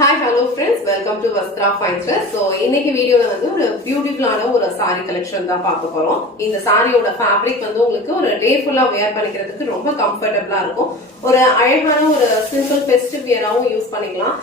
Hi, hello friends. Welcome to Vastra Fine Threads. So, இன்னைக்கு வீடியோல வந்து ஒரு பியூட்டிஃபுல்லான ஒரு saree கலெக்ஷன் தான் பார்க்க போறோம். இந்த சாரியோட ஃபேப்ரிக் வந்து உங்களுக்கு ஒரு டே ஃபுல்லா வேர் பண்ணிக்கிறதுக்கு ரொம்ப கம்ஃபர்ட்டபிளா இருக்கும். ஒரு அழகான ஒரு சிம்பிள் ஃபெஸ்டிவ் வியராவும் யூஸ் பண்ணிக்கலாம்.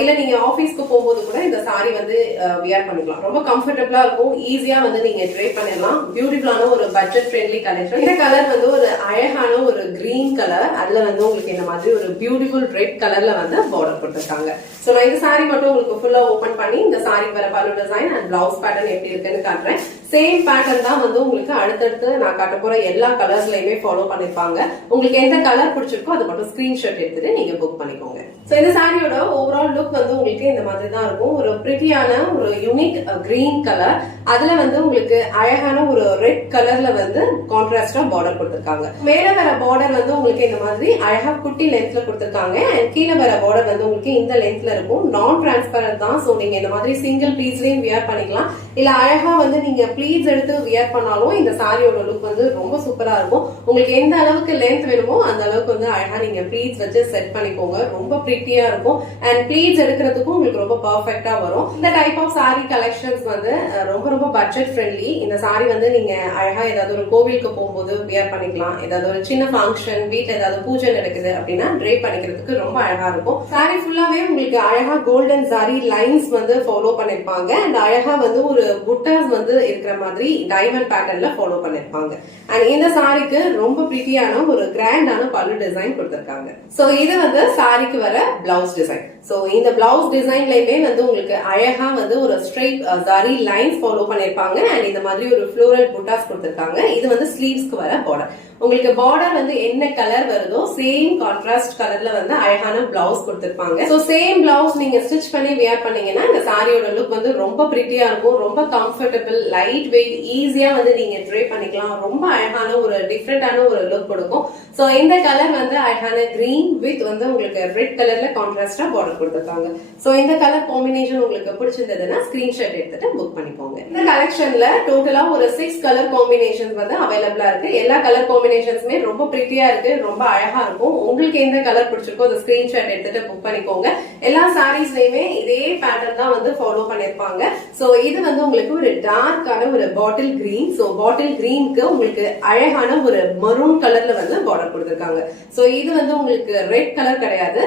இல்ல நீங்க ஆபீஸ்க்கு போகும்போது கூட இந்த சாரி வந்து வியர் பண்ணிக்கலாம். ரொம்ப கம்ஃபர்ட்டபிளா இருக்கும். ஈஸியா வந்து நீங்க ட்ரை பண்ணிடலாம். பியூட்டிஃபுல்லான ஒரு பட்ஜெட் ஃப்ரெண்ட்லி கலெக்ஷன். இந்த கலர் வந்து ஒரு அழகான ஒரு கிரீன் கலர். அதுல வந்து உங்களுக்கு இந்த மாதிரி ஒரு பியூட்டிஃபுல் ரெட் கலர்ல வந்து பார்டர் கொடுத்திருக்காங்க. சோ நான் இந்த சாரி மட்டும் உங்களுக்கு ஃபுல்லா ஓபன் பண்ணி இந்த சாரி வர பல்லு டிசைன் அண்ட் பிளவுஸ் பேட்டர்ன் எப்படி இருக்குன்னு காட்டுறேன். சேம் பேட்டர்ன் தான் வந்து உங்களுக்கு அடுத்தடுத்து நான் காட்ட போற எல்லா கலர்ஸ்லயுமே ஃபாலோ பண்ணிருப்பாங்க. உங்களுக்கு எந்த கலர் பிடிச்சிருக்கோ அது மட்டும் ஸ்கிரீன்ஷாட் எடுத்துட்டு நீங்க புக் பண்ணிக்கோங்க. சோ இந்த சாரியோட ஓவரால் லுக் வந்து உங்களுக்கு இந்த மாதிரி தான் இருக்கும். ஒரு பிரிட்டியான ஒரு யூனிக் கிரீன் கலர், அதுல வந்து உங்களுக்கு அழகான ஒரு ரெட் கலர்ல வந்து கான்ட்ராஸ்டா பார்டர் கொடுத்திருக்காங்க. மேல வர பார்டர் வந்து உங்களுக்கு இந்த மாதிரி அழகா குட்டி லென்த்ல கொடுத்திருக்காங்க. அண்ட் கீழே வர பார்டர் வந்து உங்களுக்கு இந்த லென்த்ல இருக்கும். நான் டிரான்ஸ்பரண்ட் தான். சோ நீங்க இந்த மாதிரி சிங்கிள் பீஸ்லயும் வியர் பண்ணிக்கலாம். இல்ல அழகா வந்து நீங்க ப்ளீட்ஸ் எடுத்து வியர் பண்ணாலும் இந்த சாரியோட லுக் வந்து ரொம்ப சூப்பரா இருக்கும். உங்களுக்கு எந்த அளவுக்கு லென்த் வேணுமோ அந்த அளவுக்கு வந்து அழகா நீங்க ப்ளீட்ஸ் வச்சு செட் பண்ணிக்கோங்க. ரொம்ப பிரிட்டியா இருக்கும். அண்ட் ப்ளீட்ஸ் எடுக்கிறதுக்கும் உங்களுக்கு ரொம்ப பர்ஃபெக்டா வரும். இந்த டைப் ஆஃப் சாரி கலெக்ஷன்ஸ் வந்து ரொம்ப ரொம்ப பட்ஜெட் ஃப்ரெண்ட்லி. இந்த சாரி வந்து நீங்க அழகா ஏதாவது ஒரு கோவிலுக்கு போகும்போது வியர் பண்ணிக்கலாம். ஏதாவது ஒரு சின்ன ஃபங்க்ஷன், வீட்டுல ஏதாவது பூஜை நடக்குது அப்படின்னா ட்ரை பண்ணிக்கிறதுக்கு ரொம்ப அழகா இருக்கும். சாரி ஃபுல்லாவே உங்களுக்கு அழகா கோல்டன் சாரி லைன்ஸ் வந்து ஃபாலோ பண்ணிருப்பாங்க. அண்ட் அழகா வந்து ஒரு புட்டாஸ் வந்து இருக்கிற மாதிரி டைமண்ட் பேட்டர்ன்ல ஃபாலோ பண்ணிருப்பாங்க. அண்ட் இந்த சாரிக்கு ரொம்ப பிரிட்டியான ஒரு கிராண்டான பல்லு டிசைன் கொடுத்திருக்காங்க. சோ இது வந்து சாரிக்கு வர பிளவுஸ் டிசைன். சோ இந்த பிளவுஸ் டிசைன்லயுமே வந்து உங்களுக்கு அழகா வந்து ஒரு ஸ்ட்ரைட் சாரி லைன்ஸ் ஃபாலோ பண்ணிருப்பாங்க. அண்ட் இந்த மாதிரி ஒரு ஃப்ளோரல் புட்டாஸ் கொடுத்திருக்காங்க. இது வந்து ஸ்லீவ்ஸ்க்கு வர பார்டர். உங்களுக்கு பார்டர் வந்து என்ன கலர் வருதோ சேம் கான்ட்ராஸ்ட் கலர்ல வந்து அழகான பிளவுஸ் கொடுத்திருப்பாங்க. சோ சேம் பிளவுஸ் நீங்க ஸ்டிச் பண்ணி வியர் பண்ணீங்கன்னா இந்த சாரியோட லுக் வந்து ரொம்ப பிரிட்டியா இருக்கும். ரொம்ப கம்ஃபர்டபிள், லைட் வெயிட், ஈஸியா வந்து நீங்க ட்ரை பண்ணிக்கலாம். ரொம்ப அழகான ஒரு டிஃப்ரெண்டான ஒரு லுக் கொடுக்கும். சோ இந்த கலர் வந்து அழகான கிரீன் வித் வந்து உங்களுக்கு ரெட் கலர்ல கான்ட்ராஸ்டா பார்டர் கொடுத்திருக்காங்க. சோ இந்த கலர் காம்பினேஷன் உங்களுக்கு பிடிச்சிருந்ததுன்னா ஸ்கிரீன்ஷாட் எடுத்துட்டு புக் பண்ணிக்கோங்க. இந்த கலெக்ஷன்ல டோட்டலா ஒரு 6 கலர் காம்பினேஷன்ஸ் வந்து அவைலபிளா இருக்கு. எல்லா கலர் காம்பினேஷன்ஸ்மே ரொம்ப பிரிட்டியா இருக்கு. ரொம்ப அழகா இருக்கும். உங்களுக்கு எந்த கலர் பிடிச்சிருக்கோ அதை ஸ்கிரீன்ஷாட் எடுத்துட்டு புக் பண்ணிக்கோங்க. எல்லா சாரீஸ்லயுமே இதே பேட்டர்ன் தான் வந்து ஃபாலோ பண்ணிருப்பாங்க. சோ இது வந்து உங்களுக்கு ஒரு டார்க்கான ஒரு பாட்டில் கிரீன். சோ பாட்டில் கிரீனுக்கு உங்களுக்கு அழகான ஒரு மரூன் கலர்ல வந்து பார்டர் கொடுத்திருக்காங்க. சோ இது வந்து உங்களுக்கு ரெட் கலர் கிடையாது,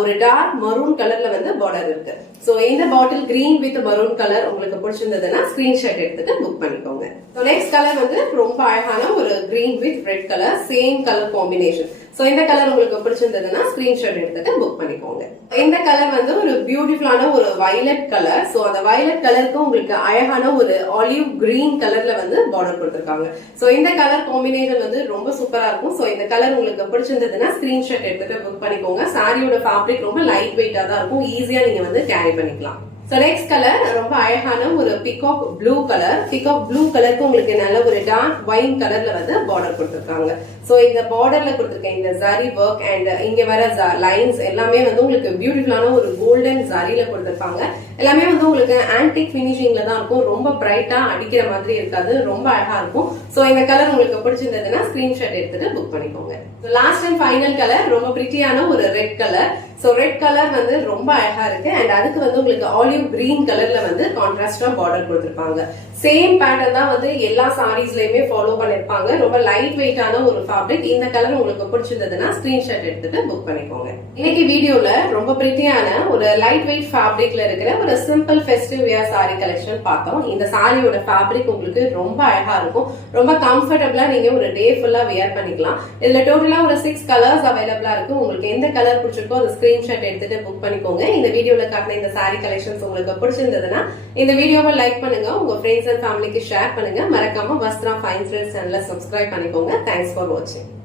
ஒரு டார்க் மரூன் கலர்ல வந்து பார்டர் இருக்கு. சோ இந்த bottle green with maroon colour உங்களுக்கு பிடிச்சிருந்ததுன்னா ஸ்கிரீன்ஷாட் எடுத்துட்டு புக் பண்ணிக்கோங்க. சோ நெக்ஸ்ட் கலர் வந்து ரொம்ப அழகான ஒரு green with red colour, same colour combination. So இந்த கலர் உங்களுக்கு பிடிச்சிருந்ததுன்னா ஸ்கிரீன்ஷாட் எடுத்துட்டு புக் பண்ணிக்கோங்க. இந்த கலர் வந்து ஒரு பியூட்டிஃபுல்லான ஒரு வயலட் கலர். சோ அந்த வயலட் கலருக்கு உங்களுக்கு அழகான ஒரு ஆலிவ் கிரீன் கலர்ல வந்து பார்டர் கொடுத்திருக்காங்க. சோ இந்த கலர் காம்பினேஷன் வந்து ரொம்ப சூப்பரா இருக்கும். சோ இந்த கலர் உங்களுக்கு பிடிச்சிருந்ததுன்னா ஸ்கிரீன்ஷாட் எடுத்துட்டு புக் பண்ணிக்கோங்க. சாரியோட ஃபேப்ரிக் ரொம்ப லைட் வெயிட்டா தான் இருக்கும். ஈஸியா நீங்க வந்து கேரி பண்ணிக்கலாம். சோ நெக்ஸ்ட் கலர் ரொம்ப அழகான ஒரு peacock blue colour. Peacock blue கலருக்கு உங்களுக்கு நல்ல ஒரு டார்க் வைன் கலர்ல வந்து பார்டர் கொடுத்திருக்காங்க. சோ இந்த பார்டர்ல கொடுத்திருக்க இந்த ஜரி ஒர்க் அண்ட் இங்க வர லைன்ஸ் எல்லாமே வந்து உங்களுக்கு பியூட்டிஃபுல்லான ஒரு கோல்டன் ஜரியில கொடுத்திருப்பாங்க. எல்லாமே வந்து உங்களுக்கு ஆன்டிக் பினிஷிங்ல தான் இருக்கும். ரொம்ப பிரைட்டா அடிக்கிற மாதிரி இருக்காது. ரொம்ப அழகா இருக்கும். சோ இந்த கலர் உங்களுக்கு பிடிச்சிருந்ததுன்னா ஸ்கிரீன்ஷாட் எடுத்துட்டு புக் பண்ணிக்கோங்க. லாஸ்ட் அண்ட் ஃபைனல் கலர் ரொம்ப பிரிட்டியான ஒரு red colour. So red colour வந்து ரொம்ப அழகா இருக்கு. அண்ட் அதுக்கு வந்து உங்களுக்கு ஆலிவ் கிரீன் கலர்ல வந்து கான்ட்ராஸ்டா பார்டர் கொடுத்திருப்பாங்க. சேம் பேட்டர்ன் தான் வந்து எல்லா சாரீஸ்லயுமே ஃபாலோ பண்ணிருப்பாங்க. ரொம்ப லைட் வெயிட்டான ஒரு ஃபேப்ரிக். இந்த கலர் உங்களுக்கு பிடிச்சிருந்ததுன்னா ஸ்கிரீன்ஷாட் எடுத்துட்டு புக் பண்ணிக்கோங்க. இன்னைக்கு வீடியோல ரொம்ப பிரிட்டியான ஒரு லைட் வெயிட் ஃபேப்ரிக்ல இருக்கிற ஒரு simple festive wear sorry collection பார்த்தோம். இந்த சாரியோட ஃபேப்ரிக் உங்களுக்கு ரொம்ப அழகா இருக்கும். ரொம்ப கம்ஃபர்டபிளா நீங்க ஒரு டே ஃபுல்லா வியர் பண்ணிக்கலாம். இதுல டோட்டலா ஒரு 6 கலர்ஸ் அவைலபிளா இருக்கு. உங்களுக்கு எந்த கலர் பிடிச்சிருக்கோ அதை ஸ்கிரீன்ஷாட் எடுத்துட்டு புக் பண்ணிக்கோங்க. இந்த வீடியோல காட்டின இந்த சாரி கலெக்ஷன்ஸ் உங்களுக்கு பிடிச்சிருந்ததுன்னா இந்த வீடியோவை லைக் பண்ணுங்க, உங்க ஃப்ரெண்ட்ஸ் அண்ட் ஃபேமிலிக்கு ஷேர் பண்ணுங்க. மறக்காம வஸ்த்ரா ஃபைன் த்ரெட்ஸ் சேனலை சப்ஸ்கிரைப் பண்ணிக்கோங்க. தேங்க்ஸ் ஃபார் வாட்சிங்.